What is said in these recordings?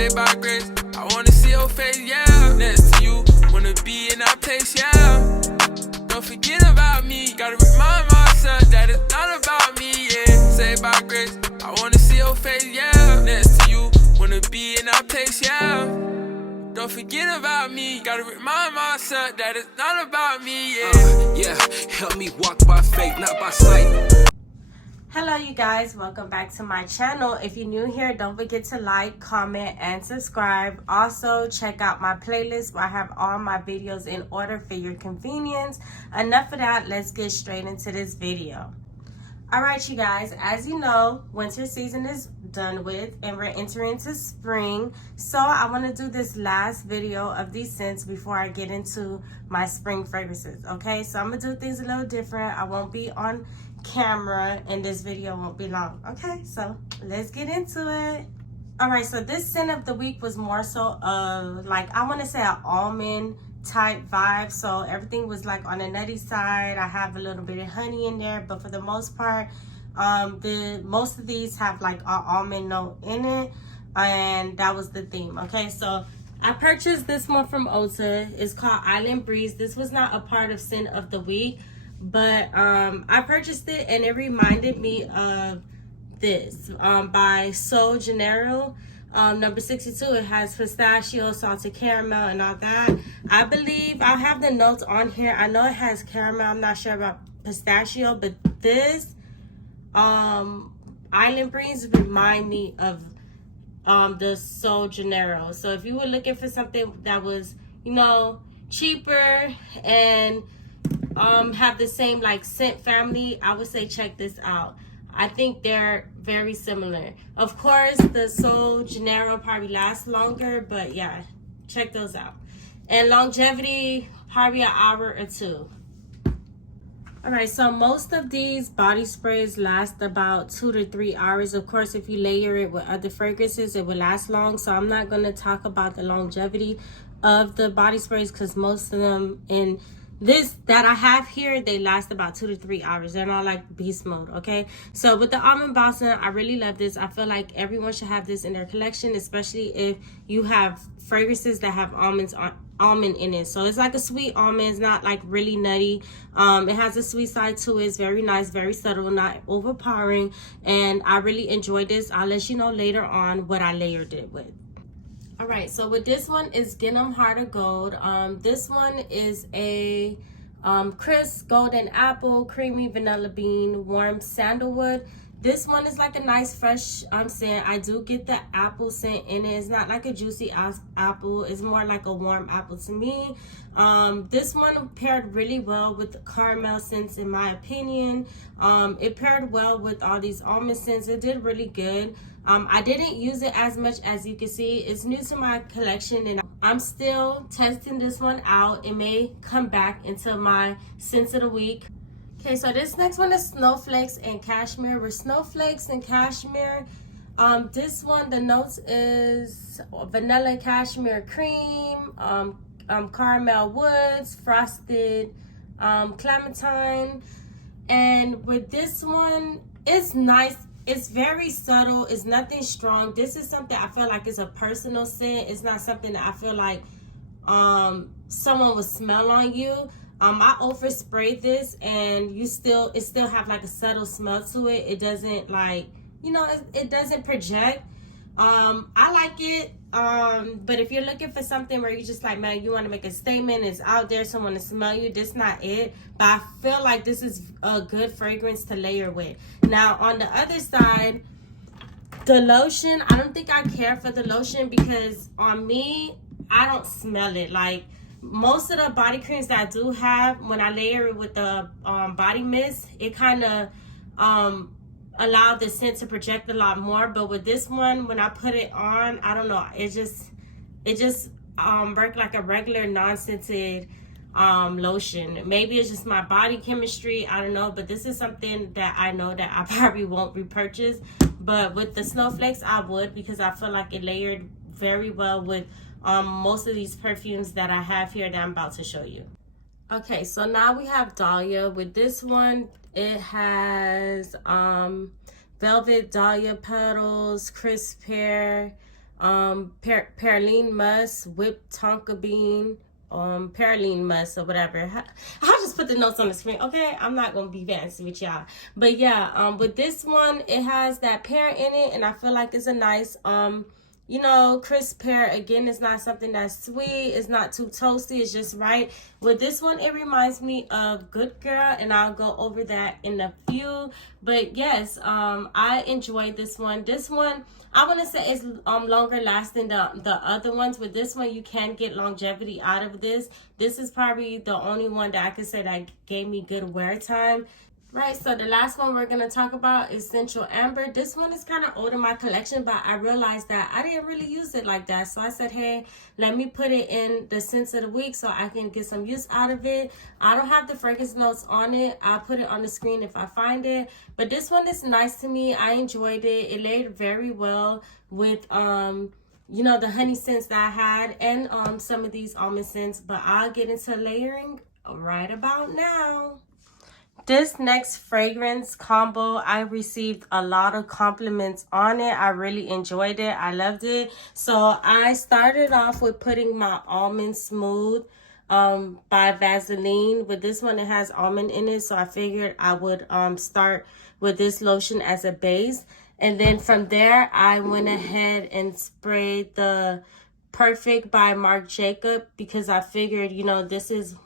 Saved by grace, I wanna see your face, yeah. Next to you, wanna be in that place, yeah. Don't forget about me, gotta remind myself that it's not about me, yeah. Saved by grace, I wanna see your face, yeah. Next to you, wanna be in that place, yeah. Don't forget about me, gotta remind myself that it's not about me, yeah. Help me walk by faith, not by sight. Hello you guys, welcome back to my channel. If you're new here, don't forget to like, comment, and subscribe. Also, check out my playlist where I have all my videos in order for your convenience. Enough of that, let's get straight into this video. Alright you guys, as you know, winter season is done with and we're entering into spring. So I want to do this last video of these scents before I get into my spring fragrances. Okay, so I'm going to do things a little different. I won't be on camera and this video won't be long. Okay, so let's get into it. Alright, so this scent of the week was more so of like, I want to say an almond type vibe. So everything was like on the nutty side. I have a little bit of honey in there, but for the most part, most of these have like an almond note in it, and that was the theme. Okay, so I purchased this one from Ulta. It's called Island Breeze. This was not a part of scent of the week, but I purchased it and it reminded me of this by So Gennaro. Number 62, it has pistachio, salted caramel, and all that. I believe I'll have the notes on here. I know it has caramel. I'm not sure about pistachio, but this Island Breeze remind me of the So Gennaro. So if you were looking for something that was, you know, cheaper and have the same like scent family, I would say check this out. I think they're very similar. Of course, the So Gennaro probably lasts longer, but yeah, check those out. And longevity, probably an hour or two. All right, so most of these body sprays last about 2 to 3 hours. Of course, if you layer it with other fragrances, it will last long. So I'm not going to talk about the longevity of the body sprays because most of them in this that I have here, they last about 2 to 3 hours. They're not like beast mode, okay? So with the almond balsam, I really love this. I feel like everyone should have this in their collection, especially if you have fragrances that have almond in it. So it's like a sweet almond. It's not like really nutty. It has a sweet side to it. It's very nice, very subtle, not overpowering. And I really enjoyed this. I'll let you know later on what I layered it with. All right, so with this one is Gingham Heart of Gold. This one is a crisp golden apple, creamy vanilla bean, warm sandalwood. This one is like a nice fresh scent. I do get the apple scent in it. It's not like a juicy apple. It's more like a warm apple to me. This one paired really well with the caramel scents in my opinion. It paired well with all these almond scents. It did really good. I didn't use it as much as you can see. It's new to my collection and I'm still testing this one out. It may come back into my scents of the week. Okay, so this next one is Snowflakes and Cashmere. With Snowflakes and Cashmere, this one, the notes is vanilla cashmere cream, caramel woods, frosted clementine. And with this one, it's nice. It's very subtle. It's nothing strong. This is something I feel like is a personal scent. It's not something that I feel like someone would smell on you. I oversprayed this and it still have like a subtle smell to it. It doesn't like, you know, it doesn't project. I like it. But if you're looking for something where you just like, man, you want to make a statement, it's out there, someone to smell you, this not it. But I feel like this is a good fragrance to layer with. Now on the other side, the lotion, I don't think I care for the lotion because on me, I don't smell it. Like most of the body creams that I do have, when I layer it with the body mist, it kind of allow the scent to project a lot more. But with this one, when I put it on, I don't know, it just worked like a regular non-scented lotion. Maybe it's just my body chemistry, I don't know, but this is something that I know that I probably won't repurchase. But with the Snowflakes, I would, because I feel like it layered very well with most of these perfumes that I have here that I'm about to show you. Okay, so now we have Dahlia. With this one, it has velvet dahlia petals, crisp pear, Perline Musk, Whipped Tonka Bean, Perline Musk or whatever. I'll just put the notes on the screen, okay? I'm not gonna be fancy with y'all, but yeah, with this one, it has that pear in it, and I feel like it's a nice you know, crisp pear. Again, it's not something that's sweet, it's not too toasty, it's just right. With this one, it reminds me of Good Girl, and I'll go over that in a few. But yes, I enjoyed this one. This one, I want to say it's longer lasting than the other ones. With this one, you can get longevity out of this. This is probably the only one that I could say that gave me good wear time. Right, so the last one we're going to talk about is Sensual Amber. This one is kind of old in my collection, but I realized that I didn't really use it like that. So I said, hey, let me put it in the scents of the week so I can get some use out of it. I don't have the fragrance notes on it. I'll put it on the screen if I find it. But this one is nice to me. I enjoyed it. It laid very well with, you know, the honey scents that I had and some of these almond scents. But I'll get into layering right about now. This next fragrance combo, I received a lot of compliments on it. I really enjoyed it. I loved it. So I started off with putting my Almond Smooth by Vaseline. With this one, it has almond in it. So I figured I would start with this lotion as a base. And then from there, I went ahead and sprayed the Perfect by Marc Jacob because I figured, you know, this is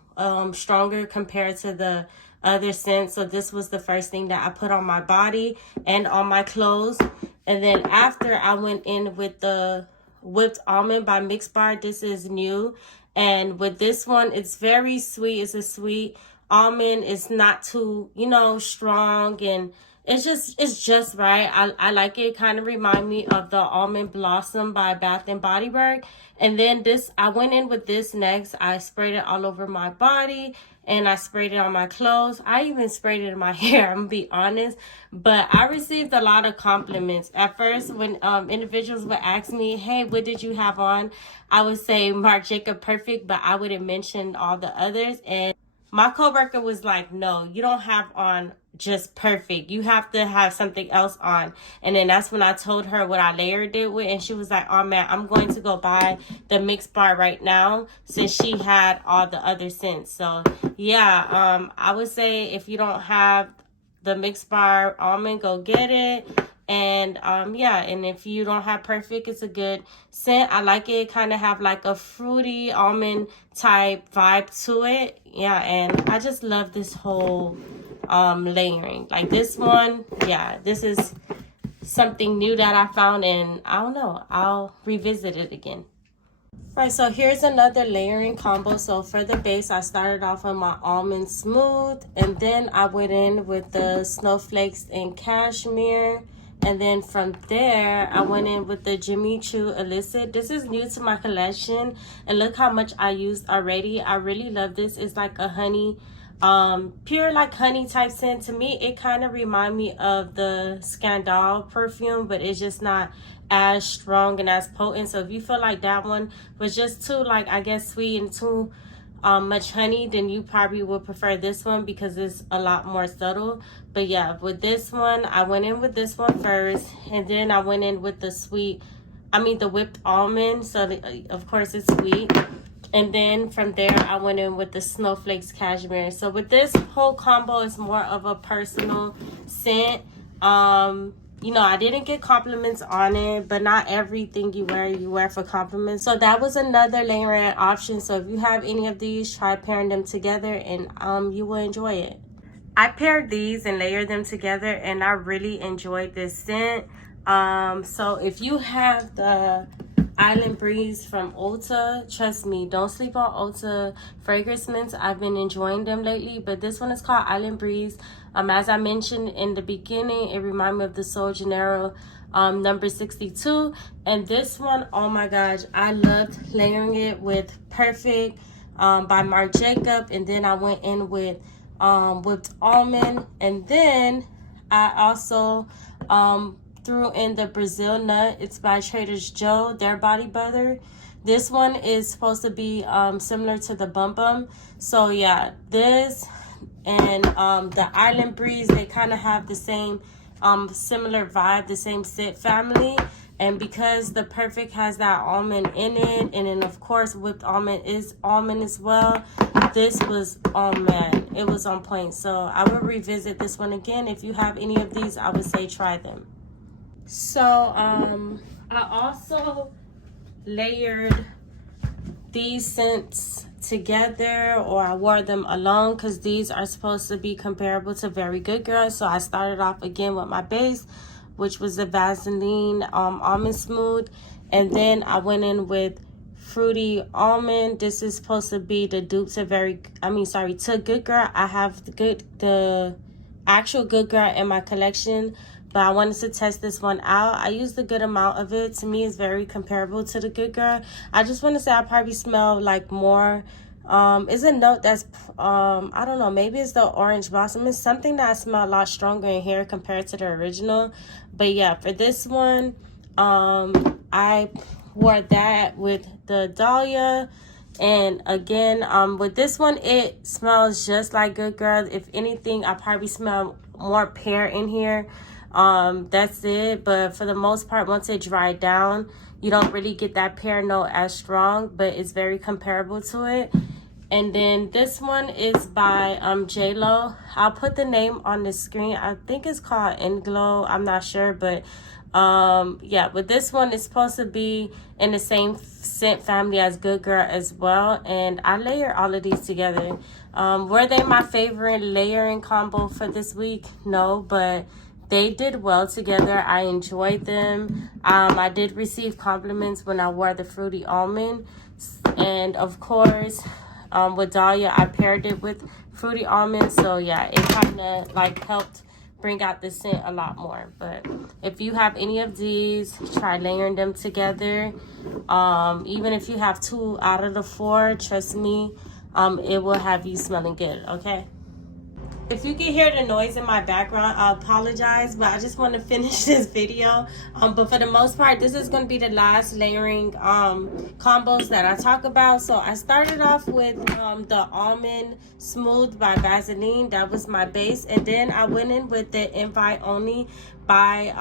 stronger compared to the other scents. So this was the first thing that I put on my body and on my clothes. And then after, I went in with the Whipped Almond by Mix Bar. This is new. And with this one, it's very sweet. It's a sweet almond. It's not too, you know, strong, and it's just right. I like it. Kind of remind me of the Almond Blossom by Bath and Body Works. And then this, I went in with this next. I sprayed it all over my body and I sprayed it on my clothes. I even sprayed it in my hair, I'm gonna be honest. But I received a lot of compliments. At first, when individuals would ask me, hey, what did you have on? I would say Marc Jacob Perfect, but I wouldn't mention all the others. And my coworker was like, no, you don't have on just Perfect. You have to have something else on. And then that's when I told her what I layered it with. And she was like, oh man, I'm going to go buy the Mix Bar right now since she had all the other scents. So yeah, I would say if you don't have the Mix Bar Almond, go get it. And yeah, and if you don't have Perfect, it's a good scent. I like it. Kind of have like a fruity almond type vibe to it. Yeah, and I just love this whole layering. Like this one, yeah, this is something new that I found, and I don't know, I'll revisit it again. Right, so here's another layering combo. So for the base, I started off on my Almond Smooth, and then I went in with the Snowflakes and Cashmere. And then from there, I went in with the Choo Illicit. This is new to my collection, and look how much I used already. I really love this. It's like a honey, pure like honey type scent. To me, it kind of reminds me of the Scandal perfume, but it's just not as strong and as potent. So if you feel like that one was just too, like, I guess sweet and too much honey, then you probably would prefer this one because it's a lot more subtle. But yeah, with this one, I went in with this one first, and then I went in with the the Whipped Almond. So of course it's sweet. And then from there, I went in with the Snowflakes Cashmere. So with this whole combo, it's more of a personal scent. You know, I didn't get compliments on it, but not everything you wear for compliments. So that was another layering option. So if you have any of these, try pairing them together, and you will enjoy it. I paired these and layered them together, and I really enjoyed this scent. So if you have the Island Breeze from Ulta, trust me, don't sleep on Ulta fragrance mints. I've been enjoying them lately, but this one is called Island Breeze. As I mentioned in the beginning, it reminded me of the Sol Janeiro number 62. And this one, oh my gosh, I loved layering it with Perfect by Marc Jacob. And then I went in with Whipped Almond. And then I also threw in the Brazil Nut. It's by Trader Joe, their body butter. This one is supposed to be similar to the Bum Bum. So yeah, this and the Island Breeze, they kind of have the same similar vibe, the same scent family. And because the Perfect has that almond in it, and then of course whipped almond is almond as well, this was, oh man, it was on point. So I will revisit this one again. If you have any of these, I would say try them. So I also layered these scents together, or I wore them alone, because these are supposed to be comparable to Very Good Girl. So I started off again with my base, which was the Vaseline Almond Smooth, and then I went in with Fruity Almond. This is supposed to be the dupe to to Good Girl. I have the actual Good Girl in my collection, but I wanted to test this one out. I used a good amount of it. To me, it's very comparable to the Good Girl. I just want to say I probably smell like more. It's a note that's, I don't know, maybe it's the orange blossom. It's something that I smell a lot stronger in here compared to the original. But yeah, for this one, I wore that with the Dahlia. And again, with this one, it smells just like Good Girl. If anything, I probably smell more pear in here. That's it. But for the most part, once it dried down, you don't really get that pear note as strong, but it's very comparable to it. And then this one is by J-Lo. I'll put the name on the screen. I think it's called Inglow. I'm not sure, but yeah, but this one is supposed to be in the same scent family as Good Girl as well. And I layer all of these together. Were they my favorite layering combo for this week? No, but they did well together. I enjoyed them. I did receive compliments when I wore the Fruity Almond. And of course, with Dahlia, I paired it with Fruity Almond. So yeah, it kind of like helped bring out the scent a lot more. But if you have any of these, try layering them together. Even if you have 2 out of the 4, trust me, it will have you smelling good, okay? If you can hear the noise in my background, I apologize, but I just want to finish this video. But for the most part, this is going to be the last layering combos that I talk about. So I started off with the Almond Smooth by Vaseline. That was my base. And then I went in with the Invite Only by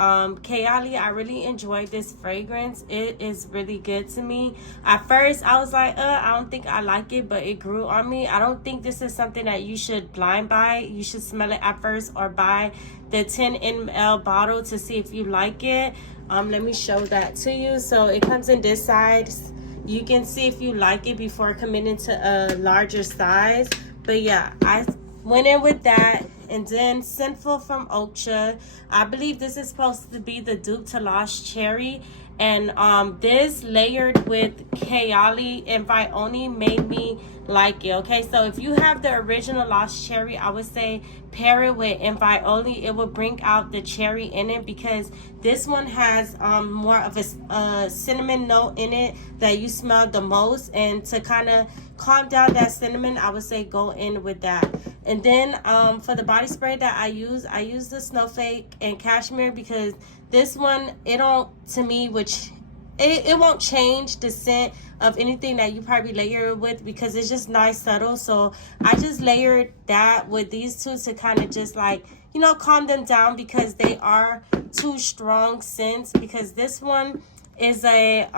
Kayali. I really enjoyed this fragrance. It is really good to me. At first I was like, I don't think I like it, but it grew on me. I don't think this is something that you should blind buy. You should smell it at first, or buy the 10 ml bottle to see if you like it. Let me show that to you. So it comes in this size. You can see if you like it before committing to a larger size. But yeah, I went in with that. And then Sinful from Oakcha. I believe this is supposed to be the dupe to Lost Cherry. And this layered with Kayali Invite Only made me like it. Okay, so if you have the original Lost Cherry, I would say pair it with Invite Only. It will bring out the cherry in it, because this one has more of a cinnamon note in it that you smell the most. And to kind of calm down that cinnamon, I would say go in with that. And then for the body spray that I use the Snowflake and Cashmere, because this one, it don't, to me, which it won't change the scent of anything that you probably layer it with, because it's just nice subtle. So I just layered that with these two to kind of just like, you know, calm them down, because they are 2 strong scents. Because this one is a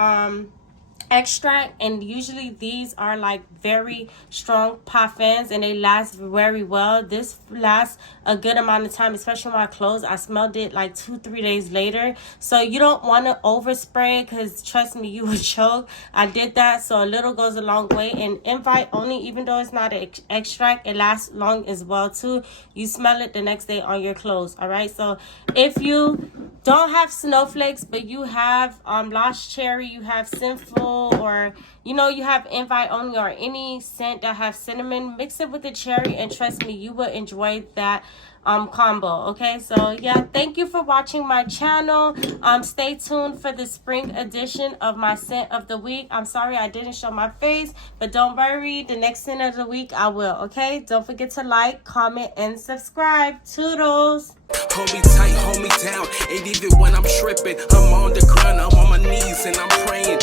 extract, and usually these are like very strong parfums and they last very well. This lasts a good amount of time, especially my clothes. I smelled it like 2-3 days later. So you don't want to overspray, because trust me, you will choke. I did that, so a little goes a long way. And Invite Only, even though it's not an extract, it lasts long as well too. You smell it the next day on your clothes. All right, so if you don't have Snowflakes, but you have Lost Cherry, you have Sinful, or you know, you have Invite Only, or any scent that has cinnamon, mix it with the cherry, and trust me, you will enjoy that combo. Okay, so yeah, thank you for watching my channel. Stay tuned for the spring edition of my scent of the week. I'm sorry I didn't show my face, but don't worry, the next scent of the week I will. Okay, don't forget to like, comment, and subscribe. Toodles. Hold me tight, hold me down. Ain't even when I'm tripping. I'm on the ground, I'm on my knees, and I'm praying.